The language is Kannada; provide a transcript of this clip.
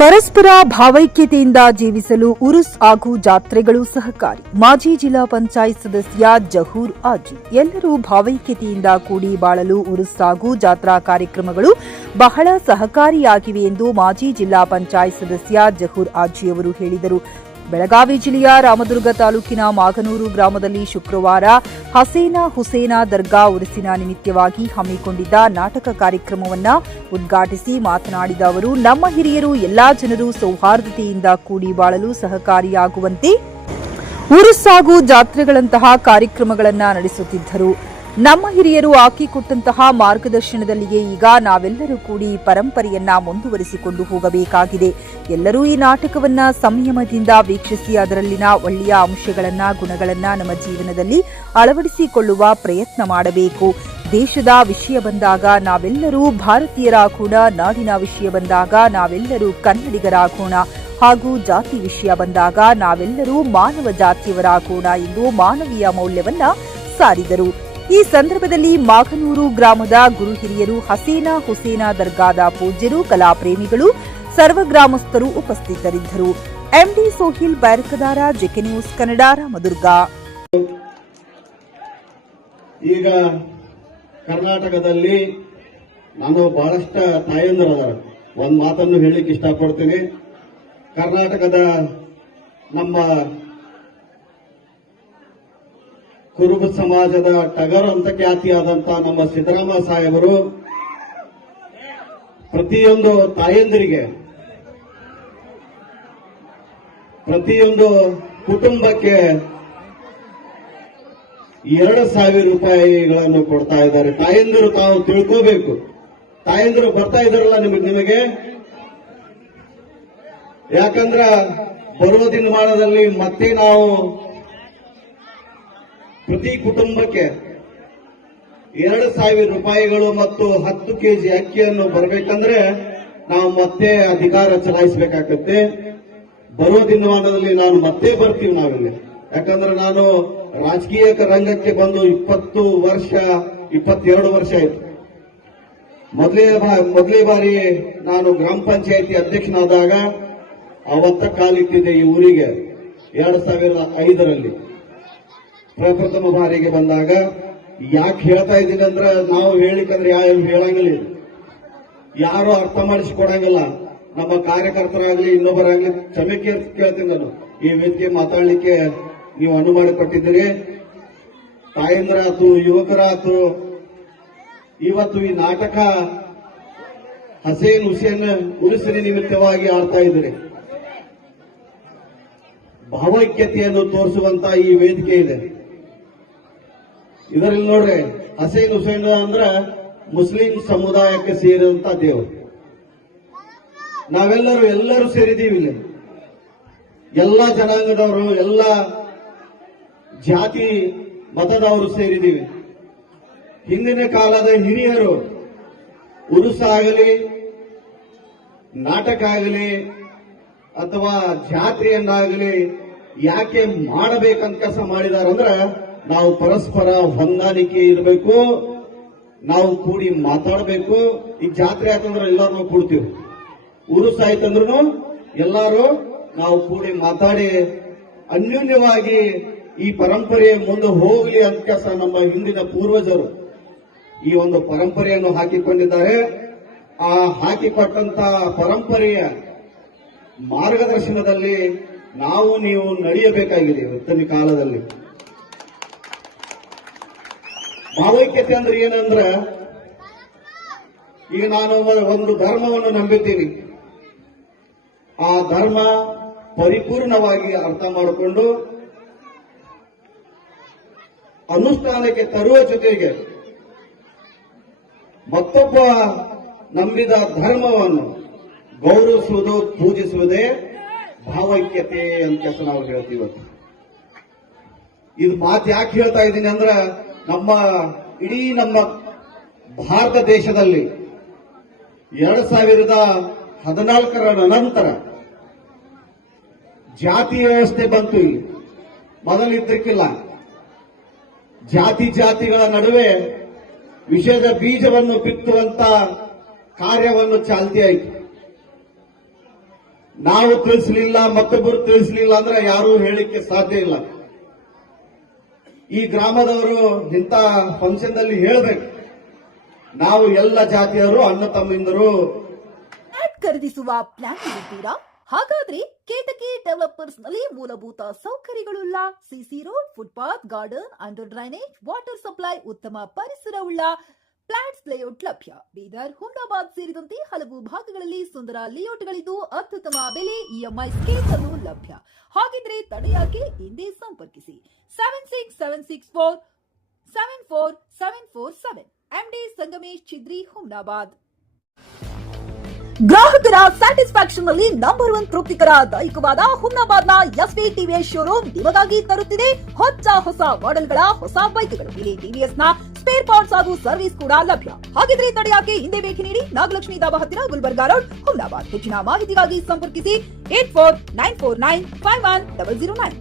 ಪರಸ್ಪರ ಭಾವೈಕ್ಯತೆಯಿಂದ ಜೀವಿಸಲು ಉರುಸ್ ಹಾಗೂ ಜಾತ್ರೆಗಳು ಸಹಕಾರಿ. ಮಾಜಿ ಜಿಲ್ಲಾ ಪಂಚಾಯತ್ ಸದಸ್ಯ ಜಹೂರ್ ಆಜಿ. ಎಲ್ಲರೂ ಭಾವೈಕ್ಯತೆಯಿಂದ ಕೂಡಿ ಬಾಳಲು ಉರುಸ್ ಹಾಗೂ ಜಾತ್ರಾ ಕಾರ್ಯಕ್ರಮಗಳು ಬಹಳ ಸಹಕಾರಿಯಾಗಿವೆ ಎಂದು ಮಾಜಿ ಜಿಲ್ಲಾ ಪಂಚಾಯತ್ ಸದಸ್ಯ ಜಹೂರ್ ಆಜಿಯವರು ಹೇಳಿದರು. ಬೆಳಗಾವಿ ಜಿಲ್ಲೆಯ ರಾಮದುರ್ಗ ತಾಲೂಕಿನ ಮಾಗನೂರು ಗ್ರಾಮದಲ್ಲಿ ಶುಕ್ರವಾರ ಹಸೇನಾ ಹುಸೇನಾ ದರ್ಗಾ ಉರುಸಿನ ನಿಮಿತ್ತವಾಗಿ ಹಮ್ಮಿಕೊಂಡಿದ್ದ ನಾಟಕ ಕಾರ್ಯಕ್ರಮವನ್ನು ಉದ್ಘಾಟಿಸಿ ಮಾತನಾಡಿದ ಅವರು, ನಮ್ಮ ಹಿರಿಯರು ಎಲ್ಲಾ ಜನರು ಸೌಹಾರ್ದತೆಯಿಂದ ಕೂಡಿ ಬಾಳಲು ಸಹಕಾರಿಯಾಗುವಂತೆ ಉರುಸ್ ಹಾಗೂ ಜಾತ್ರೆಗಳಂತಹ ಕಾರ್ಯಕ್ರಮಗಳನ್ನು ನಡೆಸುತ್ತಿದ್ದರು. ನಮ್ಮ ಹಿರಿಯರು ಹಾಕಿಕೊಟ್ಟಂತಹ ಮಾರ್ಗದರ್ಶನದಲ್ಲಿಯೇ ಈಗ ನಾವೆಲ್ಲರೂ ಕೂಡಿ ಪರಂಪರೆಯನ್ನ ಮುಂದುವರಿಸಿಕೊಂಡು ಹೋಗಬೇಕಾಗಿದೆ. ಎಲ್ಲರೂ ಈ ನಾಟಕವನ್ನ ಸಂಯಮದಿಂದ ವೀಕ್ಷಿಸಿ ಅದರಲ್ಲಿನ ಒಳ್ಳೆಯ ಅಂಶಗಳನ್ನ ಗುಣಗಳನ್ನ ನಮ್ಮ ಜೀವನದಲ್ಲಿ ಅಳವಡಿಸಿಕೊಳ್ಳುವ ಪ್ರಯತ್ನ ಮಾಡಬೇಕು. ದೇಶದ ವಿಷಯ ಬಂದಾಗ ನಾವೆಲ್ಲರೂ ಭಾರತೀಯರಾಗೋಣ, ನಾಡಿನ ವಿಷಯ ಬಂದಾಗ ನಾವೆಲ್ಲರೂ ಕನ್ನಡಿಗರಾಗೋಣ ಹಾಗೂ ಜಾತಿ ವಿಷಯ ಬಂದಾಗ ನಾವೆಲ್ಲರೂ ಮಾನವ ಜಾತಿಯವರಾಗೋಣ ಎಂದು ಮಾನವೀಯ ಮೌಲ್ಯವನ್ನ ಸಾರಿದರು. ಈ ಸಂದರ್ಭದಲ್ಲಿ ಮಾಗನೂರು ಗ್ರಾಮದ ಗುರು ಹಿರಿಯರು, ಹಸೇನಾ ಹುಸೇನಾ ದರ್ಗಾದ ಪೂಜ್ಯರು, ಕಲಾಪ್ರೇಮಿಗಳು, ಸರ್ವ ಗ್ರಾಮಸ್ಥರು ಉಪಸ್ಥಿತರಿದ್ದರು. MD Sohil Bairakadar, JK news Kannada, Ramadurga. ಈಗ ಕರ್ನಾಟಕದಲ್ಲಿ ನಾನು ಬಹಳಷ್ಟು ತಾಯಂದಿರದಾರ ಒಂದು ಮಾತನ್ನು ಹೇಳಲಿಕ್ಕೆ ಇಷ್ಟಪಡ್ತೀನಿ. ಕರ್ನಾಟಕದ ನಮ್ಮ ಕುರುಬ ಸಮಾಜದ ಟಗರ್ ಅಂತ ಖ್ಯಾತಿಯಾದಂತಹ ನಮ್ಮ ಸಿದ್ದರಾಮ ಸಾಹೇಬರು ಪ್ರತಿಯೊಂದು ತಾಯಂದಿರಿಗೆ, ಪ್ರತಿಯೊಂದು ಕುಟುಂಬಕ್ಕೆ 2,000 ರೂಪಾಯಿಗಳನ್ನು ಕೊಡ್ತಾ ಇದ್ದಾರೆ. ತಾಯಂದಿರು ತಾವು ತಿಳ್ಕೋಬೇಕು. ತಾಯಂದಿರು ಬರ್ತಾ ಇದಾರಲ್ಲ ನಿಮಗೆ, ಯಾಕಂದ್ರ ಬರುವ ದಿನಮಾನದಲ್ಲಿ ಮತ್ತೆ ನಾವು ಪ್ರತಿ ಕುಟುಂಬಕ್ಕೆ 2,000 ರೂಪಾಯಿಗಳು ಮತ್ತು 10 ಕೆಜಿ ಅಕ್ಕಿಯನ್ನು ಬರಬೇಕಂದ್ರೆ ನಾವು ಮತ್ತೆ ಅಧಿಕಾರ ಚಲಾಯಿಸಬೇಕಾಗತ್ತೆ. ಬರುವ ದಿನಮಾನದಲ್ಲಿ ನಾನು ಮತ್ತೆ ಬರ್ತೀವಿ ನಾವಿಲ್ಲಿ. ಯಾಕಂದ್ರೆ ನಾನು ರಾಜಕೀಯ ರಂಗಕ್ಕೆ ಬಂದು 22 ವರ್ಷ ಆಯ್ತು. ಮೊದಲೇ ಬಾರಿ ನಾನು ಗ್ರಾಮ ಪಂಚಾಯಿತಿ ಅಧ್ಯಕ್ಷನಾದಾಗ ಅವತ್ತ ಕಾಲಿಟ್ಟಿದ್ದೆ ಈ ಊರಿಗೆ 2005ರಲ್ಲಿ. ಪ್ರಪ್ರಥಮ ಬಾರಿಗೆ ಬಂದಾಗ ಯಾಕೆ ಹೇಳ್ತಾ ಇದ್ದೀನಿ ಅಂದ್ರೆ, ನಾವು ಹೇಳಿಕಂದ್ರೆ ಯಾರು ಹೇಳಂಗಿಲ್ಲ, ಯಾರು ಅರ್ಥ ಮಾಡಿಸಿಕೊಡಂಗಿಲ್ಲ. ನಮ್ಮ ಕಾರ್ಯಕರ್ತರಾಗ್ಲಿ ಇನ್ನೊಬ್ಬರಾಗ್ಲಿ ಕ್ಷಮೆ ಕೇಳ್ತೀನಿ. ನಾನು ಈ ವೇದಿಕೆ ಮಾತಾಡ್ಲಿಕ್ಕೆ ನೀವು ಅನುವು ಮಾಡಿಕೊಟ್ಟಿದ್ದೀರಿ. ತಾಯಂದ್ರಾತು, ಯುವಕರಾತು, ಇವತ್ತು ಈ ನಾಟಕ ಹಸೇನ್ ಹುಸೇನ್ ಉರುಸಿನ ನಿಮಿತ್ತವಾಗಿ ಆಡ್ತಾ ಇದ್ದೀರಿ. ಭಾವೈಕ್ಯತೆಯನ್ನು ತೋರಿಸುವಂತ ಈ ವೇದಿಕೆ ಇದೆ. ಇದರಲ್ಲಿ ನೋಡ್ರಿ, ಹಸೇನ್ ಹುಸೇನ್ ಅಂದ್ರ ಮುಸ್ಲಿಂ ಸಮುದಾಯಕ್ಕೆ ಸೇರಿದಂತ ದೇವರು. ಎಲ್ಲರೂ ಸೇರಿದೀವಿ ಇಲ್ಲಿ. ಎಲ್ಲ ಜನಾಂಗದವರು, ಎಲ್ಲ ಜಾತಿ ಮತದವರು ಸೇರಿದೀವಿ. ಹಿಂದಿನ ಕಾಲದ ಹಿರಿಯರು ಉರುಸಾಗಲಿ, ನಾಟಕ ಆಗಲಿ ಅಥವಾ ಜಾತ್ರೆಯನ್ನಾಗಲಿ ಯಾಕೆ ಮಾಡಬೇಕಂತ ಕೆಲಸ ಮಾಡಿದಾರಂದ್ರೆ, ನಾವು ಪರಸ್ಪರ ಹೊಂದಾಣಿಕೆ ಇರಬೇಕು, ನಾವು ಕೂಡಿ ಮಾತಾಡಬೇಕು. ಈ ಜಾತ್ರೆ ಆಯ್ತಂದ್ರೆ ಎಲ್ಲರೂ ಕೂಡ್ತೀವಿ, ಉರುಸ್ ಆಯ್ತಂದ್ರೂ ಎಲ್ಲರೂ ನಾವು ಕೂಡಿ ಮಾತಾಡಿ ಅನ್ಯೋನ್ಯವಾಗಿ ಈ ಪರಂಪರೆ ಮುಂದೆ ಹೋಗಲಿ ಅಂತ ಕೆಲಸ ನಮ್ಮ ಹಿಂದಿನ ಪೂರ್ವಜರು ಈ ಒಂದು ಪರಂಪರೆಯನ್ನು ಹಾಕಿಕೊಂಡಿದ್ದಾರೆ. ಆ ಹಾಕಿಕೊಟ್ಟಂತ ಪರಂಪರೆಯ ಮಾರ್ಗದರ್ಶನದಲ್ಲಿ ನಾವು ನೀವು ನಡೆಯಬೇಕಾಗಿದೆ. ಇವತ್ತಿನ ಕಾಲದಲ್ಲಿ ಭಾವೈಕ್ಯತೆ ಅಂದ್ರೆ ಏನಂದ್ರೆ, ಈಗ ನಾನು ಒಂದು ಧರ್ಮವನ್ನು ನಂಬಿದ್ದೀನಿ. ಆ ಧರ್ಮ ಪರಿಪೂರ್ಣವಾಗಿ ಅರ್ಥ ಮಾಡಿಕೊಂಡು ಅನುಷ್ಠಾನಕ್ಕೆ ತರುವ ಜೊತೆಗೆ ಮತ್ತೊಬ್ಬ ನಂಬಿದ ಧರ್ಮವನ್ನು ಗೌರವಿಸುವುದು, ಪೂಜಿಸುವುದೇ ಭಾವೈಕ್ಯತೆ ಅಂತ ನಾವು ಹೇಳ್ತೀವಿ. ಇದು ಮಾತು ಯಾಕೆ ಹೇಳ್ತಾ ಇದ್ದೀನಿ ಅಂದ್ರೆ, ನಮ್ಮ ಭಾರತ ದೇಶದಲ್ಲಿ 2014ರ ನಂತರ ಜಾತಿ ವ್ಯವಸ್ಥೆ ಬಂತು. ಇಲ್ಲಿ ಮೊದಲಿದ್ದಕ್ಕಿಲ್ಲ. ಜಾತಿಗಳ ನಡುವೆ ವಿಷದ ಬೀಜವನ್ನು ಬಿತ್ತುವಂತ ಕಾರ್ಯವನ್ನು ಚಾಲ್ತಿ ಆಯಿತು. ನಾವು ತಿಳಿಸಲಿಲ್ಲ, ಮತ್ತೊಬ್ಬರು ತಿಳಿಸಲಿಲ್ಲ ಅಂದ್ರೆ ಯಾರೂ ಹೇಳಿಕ್ಕೆ ಸಾಧ್ಯ ಇಲ್ಲ. ಈ ಗ್ರಾಮದವರು ಇಂಥ ಫಂಕ್ಷನ್ ದಲ್ಲಿ ಹೇಳಬೇಕು, ನಾವು ಎಲ್ಲ ಜಾತಿಯವರು ಅಣ್ಣ ತಮ್ಮಿಂದರು. ಫ್ಲಾಟ್ ಖರೀದಿಸುವ ಪ್ಲಾನ್ ಇರುತ್ತೀರಾ? ಹಾಗಾದ್ರೆ ಕೇತಕಿ ಡೆವಲಪರ್ಸ್ ನಲ್ಲಿ ಮೂಲಭೂತ ಸೌಕರ್ಯಗಳುಳ್ಳ CC road, footpath, garden, under drainage, water supply, ಉತ್ತಮ ಪರಿಸರವುಳ್ಳ ಫ್ಲಾಟ್ಸ್ ಲೇಔಟ್ ಲಭ್ಯ. ಬೀದರ್, ಹುಮ್ನಾಬಾದ್ ಸೇರಿದಂತೆ ಹಲವು ಭಾಗಗಳಲ್ಲಿ ಸುಂದರ ಲೇಔಟ್ಗಳಿದ್ದು ಅತ್ಯುತ್ತಮ ಬೆಲೆ, ಇಎಂಐ ಸ್ಕೀಮ್ಸ್ ಅನ್ನು ಲಭ್ಯ. ಹಾಗಿದ್ರೆ ತಡೆಯಾಕೆ? ಹಿಂದೆ ಸಂಪರ್ಕಿಸಿ 7676474747 ಎಂಡಿ ಸಂಗಮೇಶ್ ಚಿದ್ರಿ, ಹುಮ್ನಾಬಾದ್. ಗ್ರಾಹಕರ ಸ್ಯಾಟಿಸ್ಫ್ಯಾಕ್ಷನ್ ನಲ್ಲಿ ನಂಬರ್ 1 ತೃಪ್ತಿಕರ ದೈಹಿಕವಾದ ಹುಮ್ನಾಬಾದ್ನ ಎಸ್ವಿ ಟಿವಿಎಸ್ ಶೋರೂಮ್ ನಿಮಗಾಗಿ ತರುತ್ತಿದೆ ಹೊಸ ಮಾಡೆಲ್ಗಳ ಹೊಸ ಬೈಕ್ಗಳು. ಇಲ್ಲಿ ಟಿವಿಎಸ್ ನ ಸ್ಪೇರ್ ಪಾರ್ಟ್ಸ್ ಹಾಗೂ ಸರ್ವಿಸ್ ಕೂಡ ಲಭ್ಯ. ಹಾಗಿದ್ರೆ ತಡೆಯಾಕೆ? ಹಿಂದೆ ಭೇಟಿ ನೀಡಿ, ನಾಗಲಕ್ಷ್ಮಿ ದಾಬಾ ಹತ್ತಿರ, ಗುಲ್ಬರ್ಗಾ ರೋಡ್, ಹುಮ್ನಾಬಾದ್. ಹೆಚ್ಚಿನ ಮಾಹಿತಿಗಾಗಿ ಸಂಪರ್ಕಿಸಿ 8494951009.